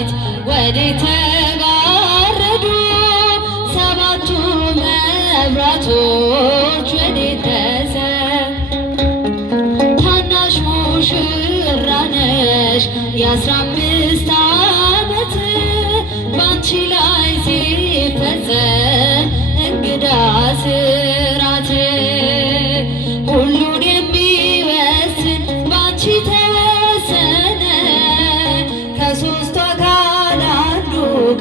መላእክት ወዴት ተጋረዱ? ሰባቱ መብራቶች ወዴት ታናሽ ሙሽራ ነሽ የ15 ዓመት ባንቺ ላይ ሲፈጸም እንግዳ ስራት ሁሉን የሚወስን ባንቺ ተወሰነ። ከሦስቱ አካል አንዱ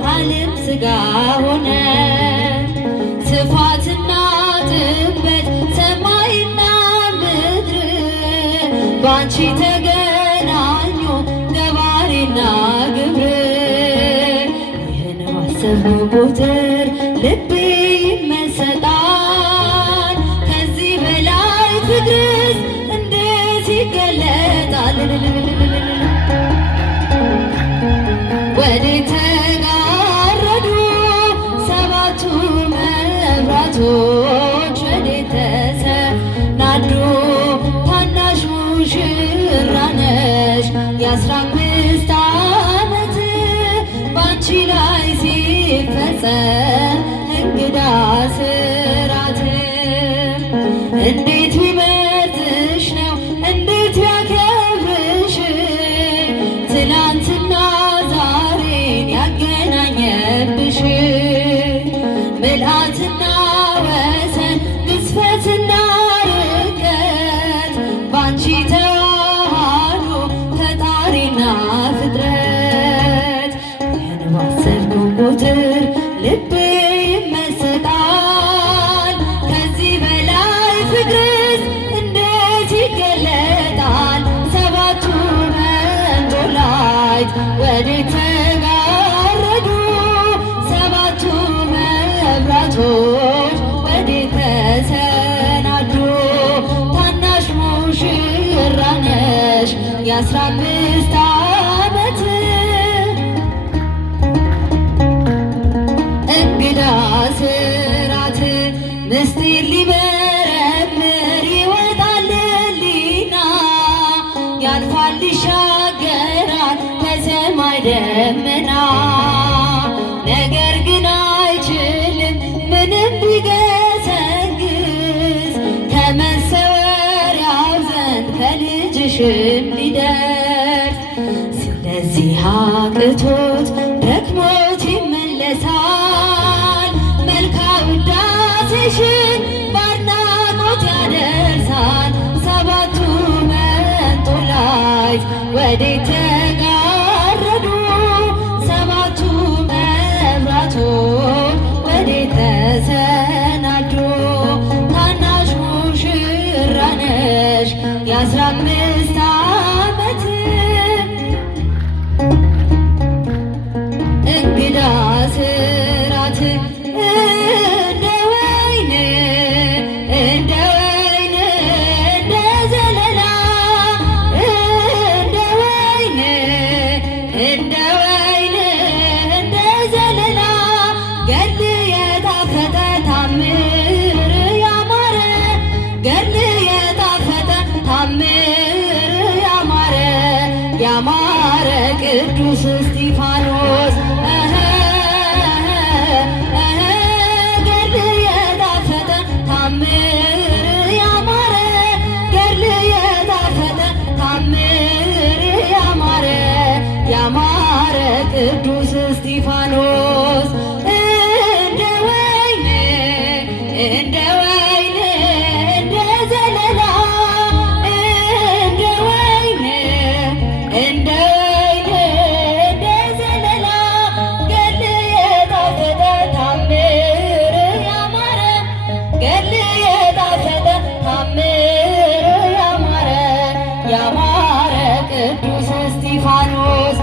ቃልም ሥጋ ሆነ። ስፋትና ጥበት ሰማይና ምድር ባንቺ ተገናኙ ገባሬና ግብር። ይህን ባሰብኩ ቁጥር ልቤ ይመሰጣል። ከዚህ በላይ ፍቅርስ እንዴት ይገለጣል? ወዴት ተጋረዱ ሰባቱ መብራቶች? ወዴት ተሰናዱ? ታናሽ ሙሽራ ነሽ የ15 ዓመት ባንቺ ላይ ሲፈጸም እንግዳ ስራት። እንዴት ቢመርጥሽ ነው እንዴት ቢያከብርሽ ትናንትና ዛሬን ያገናኘብሽ። ምልአትና ወሰን ግዝፈትና ርቀት ባንቺ ተዋሃዱ ፈጣሪና ፍጥረት። ይህን ባሰብኩ ቁጥር ልቤ ይመሰጣል። ከዚህ በላይ ፍቅርስ እንዴት ይገለጣል? ሰባቱ መንጦላዕት ወዴት ተጋረዱ? ሰባቱ መብራቶች ወዴት ተሰናዱ? ታናሽ ሙሽራ ነሽ የ15 ዓመት እንግዳ ስራት። ምስጢር ሊመረምር ይወጣል ሕሊና ያልፋል ይሻገራል ከሰማይ ደመና። ነገር ግን አይችልም ምንም ቢገሰግስ ከመሰወሪያው ዘንድ ከልጅሽም ሊደርስ። ስለዚህ አቅቶት ደክሞት ይመለሳል። መልካ ውዳሴሽን በአድናቆት ያደርሳል። ሰባቱ መንጦላዕት ወዴት ተጋረዱ? ሰባቱ መብራቶች ወዴት ተሰናዱ? ታናሽ ሙሽራ ነሽ የ15 ዓመት እንግዳ ስራት። እንደ ወይን እንደ ወይን እንደ ዘለላ እንደ ወይን እንደ ወይን እንደ ዘለላ ገድል የጣፈጠ ታምር ያማረ ገድል የጣፈጠ ታምር ያማረ ያማረ ቅዱስ እስጢፋኖስ ገድል የጣፈጠ ታምር ያማረ ገድል የጣፈጠ ታምር ያማረ ያማረ ቅዱስ እስጢፋኖስ እንደ ወይን እንደ ወይን እንደ ዘለላ እንደ ወይን እንደ ወይን እንደ ዘለላ ገድል የጣፈጠ ታምር ያማረ ገድል የጣፈጠ ታምር ያማረ ያማረ ቅዱስ እስጢፋኖስ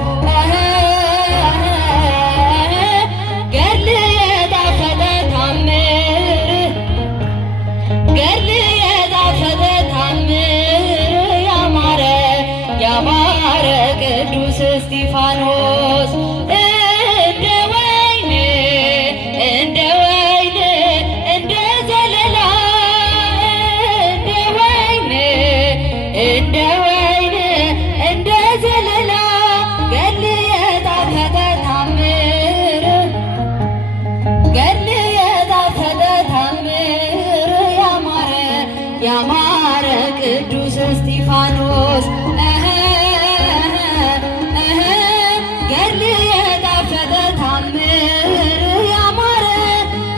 ያማረ ቅዱስ እስጢፋኖስ ገድል የጣፈጠ ታምር ያማረ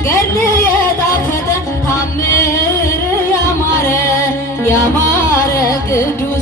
ገድል የጣፈጠ ታምር ያማረ ቅዱስ